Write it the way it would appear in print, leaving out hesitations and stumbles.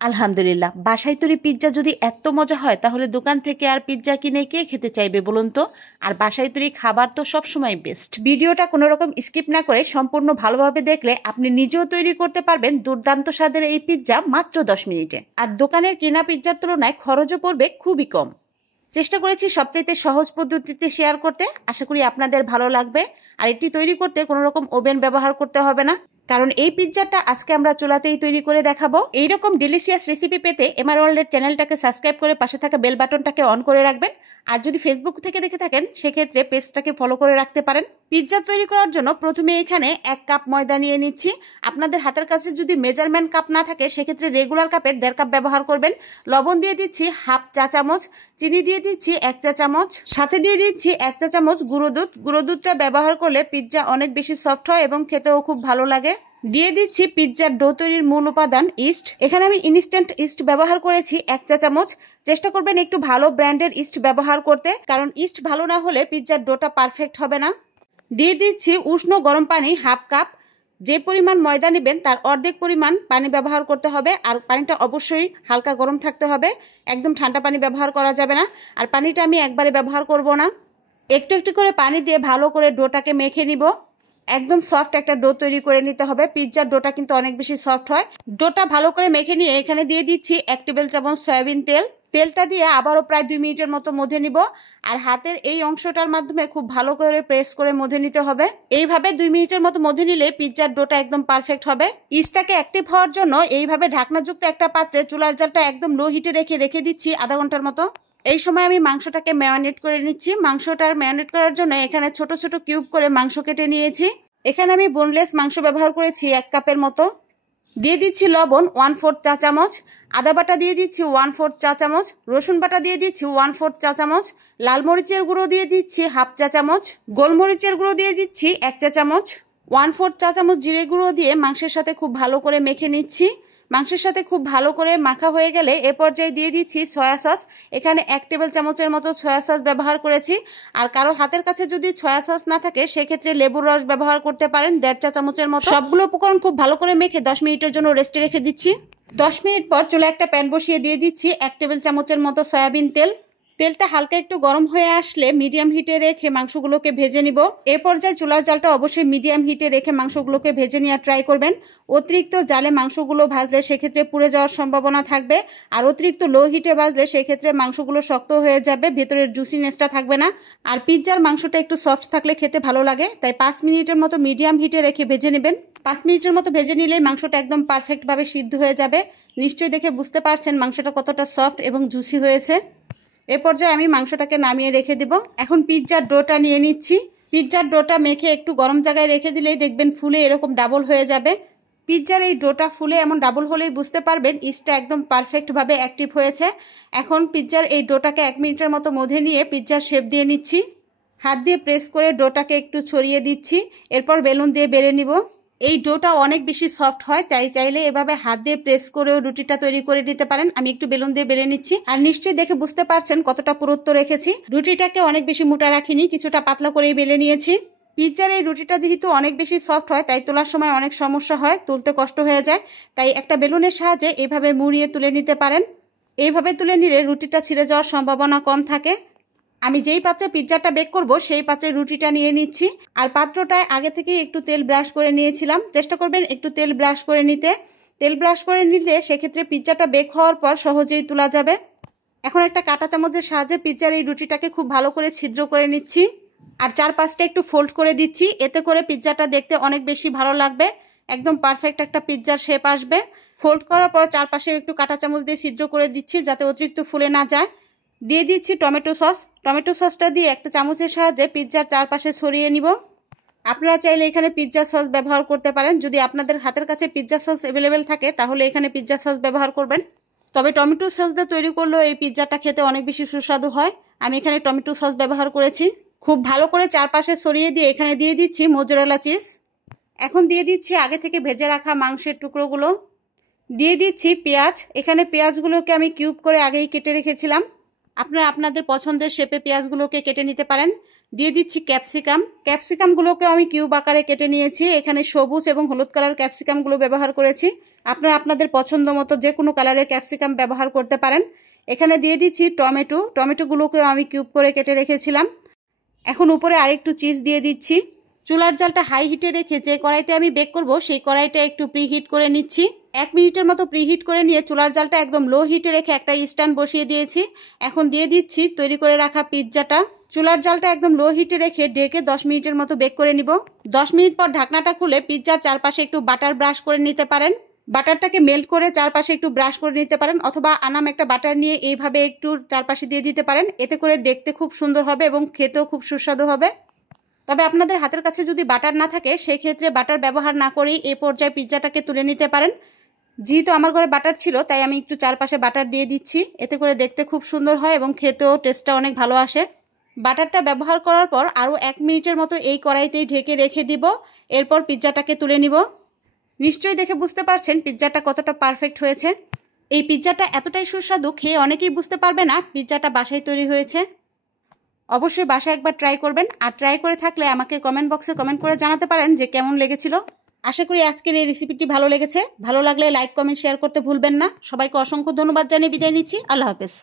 আলহামদুলিল্লাহ, বাসায় তৈরি পিৎজা যদি এত মজা হয় তাহলে দোকান থেকে আর পিৎজা কিনে কে খেতে চাইবে বলুন তো। আর বাসায় তৈরি খাবার তো সবসময় বেস্ট। ভিডিওটা কোনো রকম স্কিপ না করে সম্পূর্ণ ভালোভাবে দেখলে আপনি নিজেও তৈরি করতে পারবেন দুর্দান্ত স্বাদের এই পিৎজা মাত্র 10 মিনিটে। আর দোকানের কিনা পিৎজার তুলনায় খরচও পড়বে খুবই কম। চেষ্টা করেছি সবচাইতে সহজ পদ্ধতিতে শেয়ার করতে, আশা করি আপনাদের ভালো লাগবে। আর এটি তৈরি করতে কোনো রকম ওভেন ব্যবহার করতে হবে না, কারণ এই পিৎজাটা আজকে আমরা চুলাতেই তৈরি করে দেখাবো। এইরকম ডিলিশিয়াস রেসিপি পেতে এমআর ওয়ার্ল্ডের চ্যানেলটাকে সাবস্ক্রাইব করে পাশে থাকা বেল বাটনটাকে অন করে রাখবেন। আর যদি ফেসবুক থেকে দেখে থাকেন সেক্ষেত্রে পেজটাকে ফলো করে রাখতে পারেন। পিৎজা তৈরি করার জন্য প্রথমে এখানে 1 কাপ ময়দা নিয়ে নিচ্ছি। আপনাদের হাতের কাছে যদি মেজারমেন্ট কাপ না থাকে সেক্ষেত্রে রেগুলার কাপের 1.5 কাপ ব্যবহার করবেন। লবণ দিয়ে দিচ্ছি 1/2 চা চামচ, চিনি দিয়ে দিচ্ছি 1 চা চামচ, সাথে দিয়ে দিচ্ছি 1 চা চামচ গুঁড়ো দুধ। গুঁড়ো দুধটা ব্যবহার করলে পিৎজা অনেক বেশি সফট হয় এবং খেতেও খুব ভালো লাগে। দিয়ে দিচ্ছি পিৎজার ডো তৈরির মূল উপাদান ইস্ট। এখানে আমি ইনস্ট্যান্ট ইস্ট ব্যবহার করেছি 1 চা চামচ। চেষ্টা করবেন একটু ভালো ব্র্যান্ডের ইস্ট ব্যবহার করতে, কারণ ইস্ট ভালো না হলে পিৎজার ডোটা পারফেক্ট হবে না। দিয়ে দিচ্ছি উষ্ণ গরম পানি 1/2 কাপ। যে পরিমাণ ময়দা নেবেন তার অর্ধেক পরিমাণ পানি ব্যবহার করতে হবে। আর পানিটা অবশ্যই হালকা গরম থাকতে হবে, একদম ঠান্ডা পানি ব্যবহার করা যাবে না। আর পানিটা আমি একবারে ব্যবহার করব না, একটু একটু করে পানি দিয়ে ভালো করে ডোটাকে মেখে নিব। একদম সফট একটা ডো তৈরি করে নিতে হবে। পিৎজার ডোটা কিন্তু অনেক বেশি সফট হয়। ডোটা ভালো করে মেখে নিয়ে এখানে দিয়ে দিচ্ছি 1 টেবিল চামচ সয়াবিন তেল। তেলটা দিয়ে আবারও প্রায় 2 মিনিটের মতো মধে নিব। আর হাতের এই অংশটার মাধ্যমে খুব ভালো করে প্রেস করে মধে নিতে হবে। এইভাবে 2 মিনিটের মতো মধে নিলে পিৎজার ডোটা একদম পারফেক্ট হবে। ইস্টটাকে অ্যাক্টিভ হওয়ার জন্য এইভাবে ঢাকনাযুক্ত একটা পাত্রে চুলার জালটা একদম লো হিটে রেখে দিচ্ছি আধা ঘন্টার মতো। এই সময় আমি মাংসটাকে ম্যারিনেট করে নিচ্ছি। মাংসটার ম্যারিনেট করার জন্য এখানে ছোট ছোট কিউব করে মাংস কেটে নিয়েছি। এখানে আমি বোনলেস মাংস ব্যবহার করেছি 1 কাপের মতো। দিয়ে দিচ্ছি লবণ 1/4 চা চামচ, আদা বাটা দিয়ে দিচ্ছি 1/4 চা চামচ, রসুন বাটা দিয়ে দিচ্ছি 1/4 চা চামচ, লাল মরিচের গুঁড়ো দিয়ে দিচ্ছি 1/2 চা চামচ, গোলমরিচের গুঁড়ো দিয়ে দিচ্ছি 1 চা চামচ, 1/4 চা চামচ জিরে গুঁড়ো দিয়ে মাংসের সাথে খুব ভালো করে মেখে নিচ্ছি। মাংসের সাথে খুব ভালো করে মাখা হয়ে গেলে এ পর্যায়ে দিয়ে দিচ্ছি সয়া সস। এখানে 1 টেবিল চামচের মতো সয়া সস ব্যবহার করেছি। আর কারো হাতের কাছে যদি সয়া সস না থাকে সেক্ষেত্রে লেবুর রস ব্যবহার করতে পারেন 1.5 চা চামচের মতো। সবগুলো উপকরণ খুব ভালো করে মেখে 10 মিনিটের জন্য রেস্টে রেখে দিচ্ছি। 10 মিনিট পর চুলায় একটা প্যান বসিয়ে দিয়ে দিচ্ছি 1 টেবিল চামচের মতো সয়াবিন তেল। তেলটা হালকা একটু গরম হয়ে আসলে মিডিয়াম হিটে রেখে মাংসগুলোকে ভেজে নিব। এ পর্যায়ে চুলার জালটা অবশ্যই মিডিয়াম হিটে রেখে মাংসগুলোকে ভেজে নেওয়ার ট্রাই করবেন। অতিরিক্ত জালে মাংসগুলো ভাজলে সেক্ষেত্রে পুড়ে যাওয়ার সম্ভাবনা থাকবে। আর অতিরিক্ত লো হিটে ভাজলে সেক্ষেত্রে মাংসগুলো শক্ত হয়ে যাবে, ভেতরের জুসিনেসটা থাকবে না। আর পিৎজার মাংসটা একটু সফট থাকলে খেতে ভালো লাগে, তাই 5 মিনিটের মতো মিডিয়াম হিটে রেখে ভেজে নেবেন। 5 মিনিটের মতো ভেজে নিলেই মাংসটা একদম পারফেক্টভাবে সিদ্ধ হয়ে যাবে। নিশ্চয়ই দেখে বুঝতে পারছেন মাংসটা কতটা সফট এবং জুসি হয়েছে। এ পর্যায়ে আমি মাংসটাকে নামিয়ে রেখে দেব। এখন পিৎজার ডোটা নিয়ে নিচ্ছি। পিৎজার ডোটা মেখে একটু গরম জায়গায় রেখে দিলেই দেখবেন ফুলে এরকম ডাবল হয়ে যাবে। পিৎজার এই ডোটা ফুলে এমন ডাবল হলেই বুঝতে পারবেন ইস্টটা একদম পারফেক্টভাবে অ্যাক্টিভ হয়েছে। এখন পিৎজার এই ডোটাকে 1 মিনিটের মতো মধে নিয়ে পিৎজার শেপ দিয়ে নিচ্ছি। হাত দিয়ে প্রেস করে ডোটাকে একটু ছড়িয়ে দিচ্ছি, এরপর বেলুন দিয়ে বেলে নিব। এই ডোটা অনেক বেশি সফট হয়, তাই চাইলে এভাবে হাত দিয়ে প্রেস করেও রুটিটা তৈরি করে নিতে পারেন। আমি একটু বেলুন দিয়ে বেলে নিচ্ছি। আর নিশ্চয়ই দেখে বুঝতে পারছেন কতটা পুরুত্ব রেখেছি। রুটিটাকে অনেক বেশি মোটা রাখিনি, কিছুটা পাতলা করেই বেলে নিয়েছি। পিৎজার এই রুটিটা যেহেতু অনেক বেশি সফট হয় তাই তোলার সময় অনেক সমস্যা হয়, তুলতে কষ্ট হয়ে যায়। তাই একটা বেলুনের সাহায্যে এইভাবে মুড়িয়ে তুলে নিতে পারেন। এইভাবে তুলে নিলে রুটিটা ছিঁড়ে যাওয়ার সম্ভাবনা কম থাকে। আমি যেই পাত্রে পিৎজাটা বেক করব সেই পাত্রে রুটিটা নিয়ে নিচ্ছি। আর পাত্রটায় আগে থেকে একটু তেল ব্রাশ করে নিয়েছিলাম। চেষ্টা করবেন একটু তেল ব্রাশ করে নিতে। তেল ব্রাশ করে নিলে সেক্ষেত্রে পিৎজাটা বেক হওয়ার পর সহজেই তোলা যাবে। এখন একটা কাঁটা চামচের সাহায্যে পিৎজার এই রুটিটাকে খুব ভালো করে ছিদ্র করে নিচ্ছি। আর 4-5টা একটু ফোল্ড করে দিচ্ছি, এতে করে পিৎজাটা দেখতে অনেক বেশি ভালো লাগবে। একদম পারফেক্ট একটা পিৎজার শেপ আসবে। ফোল্ড করার পর চারপাশে একটু কাঁটা চামচ দিয়ে ছিদ্র করে দিচ্ছি যাতে অতিরিক্ত ফুলে না যায়। দিয়ে দিচ্ছি টমেটো সস। টমেটো সসটা দিয়ে একটা চামচের সাহায্যে পিৎজার চারপাশে ছড়িয়ে নিব। আপনারা চাইলে এখানে পিৎজা সস ব্যবহার করতে পারেন। যদি আপনাদের হাতের কাছে পিৎজা সস অ্যাভেলেবেল থাকে তাহলে এখানে পিৎজা সস ব্যবহার করবেন। তবে টমেটো সস দিয়ে তৈরি করলেও এই পিৎজাটা খেতে অনেক বেশি সুস্বাদু হয়। আমি এখানে টমেটো সস ব্যবহার করেছি। খুব ভালো করে চারপাশে ছড়িয়ে দিয়ে এখানে দিয়ে দিচ্ছি মোজারেলা চিজ। এখন দিয়ে দিচ্ছি আগে থেকে ভেজে রাখা মাংসের টুকরোগুলো। দিয়ে দিচ্ছি পেঁয়াজ। এখানে পেঁয়াজগুলোকে আমি কিউব করে আগেই কেটে রেখেছিলাম। আপনারা আপনাদের পছন্দের শেপে পেঁয়াজগুলোকে কেটে নিতে পারেন। দিয়ে দিচ্ছি ক্যাপসিকাম। ক্যাপসিকামগুলোকে আমি কিউব আকারে কেটে নিয়েছি। এখানে সবুজ এবং হলুদ কালার ক্যাপসিকামগুলো ব্যবহার করেছি। আপনারা আপনাদের পছন্দ মতো যে কোনো কালারের ক্যাপসিকাম ব্যবহার করতে পারেন। এখানে দিয়ে দিচ্ছি টমেটোগুলোকেও আমি কিউব করে কেটে রেখেছিলাম। এখন উপরে আরেকটু চিজ দিয়ে দিচ্ছি। চুলার জালটা হাই হিটে রেখে যে কড়াইতে আমি বেক করব সেই কড়াইটা একটু প্রিহিট করে নিচ্ছি। 1 মিনিটের মতো প্রিহিট করে নিয়ে চুলার জালটা একদম লো হিটে রেখে একটা স্ট্যান্ড বসিয়ে দিয়েছি। এখন দিয়ে দিচ্ছি তৈরি করে রাখা পিৎজাটা। চুলার জালটা একদম লো হিটে রেখে ঢেকে 10 মিনিটের মতো বেক করে নিব। 10 মিনিট পর ঢাকনাটা খুলে পিৎজার চারপাশে একটু বাটার ব্রাশ করে নিতে পারেন। বাটারটাকে মেল্ট করে চারপাশে একটু ব্রাশ করে নিতে পারেন, অথবা আনাম একটা বাটার নিয়ে এইভাবে একটু চারপাশে দিয়ে দিতে পারেন। এতে করে দেখতে খুব সুন্দর হবে এবং খেতেও খুব সুস্বাদু হবে। তবে আপনাদের হাতের কাছে যদি বাটার না থাকে সেই ক্ষেত্রে বাটার ব্যবহার না করেই এই পর্যায়ে পিৎজাটাকে তুলে নিতে পারেন। যেহেতু আমার ঘরে বাটার ছিল তাই আমি একটু চারপাশে বাটার দিয়ে দিচ্ছি। এতে করে দেখতে খুব সুন্দর হয় এবং খেতেও টেস্টটা অনেক ভালো আসে। বাটারটা ব্যবহার করার পর আরও 1 মিনিটের মতো এই কড়াইতেই ঢেকে রেখে দিব। এরপর পিৎজাটাকে তুলে নিব। নিশ্চয়ই দেখে বুঝতে পারছেন পিৎজাটা কতটা পারফেক্ট হয়েছে। এই পিৎজাটা এতটাই সুস্বাদু, খেয়ে অনেকেই বুঝতে পারবে না পিৎজাটা বাসায় তৈরি হয়েছে। অবশ্যই বাসায় একবার ট্রাই করবেন, আর ট্রাই করে থাকলে আমাকে কমেন্ট বক্সে কমেন্ট করে জানাতে পারেন যে কেমন লেগেছিল। আশা করি আজকের এই রেসিপিটি ভালো লেগেছে। ভালো লাগলে লাইক, কমেন্ট, শেয়ার করতে ভুলবেন না। সবাইকে অসংখ্য ধন্যবাদ জানিয়ে বিদায় নিচ্ছি। আল্লাহ হাফেজ।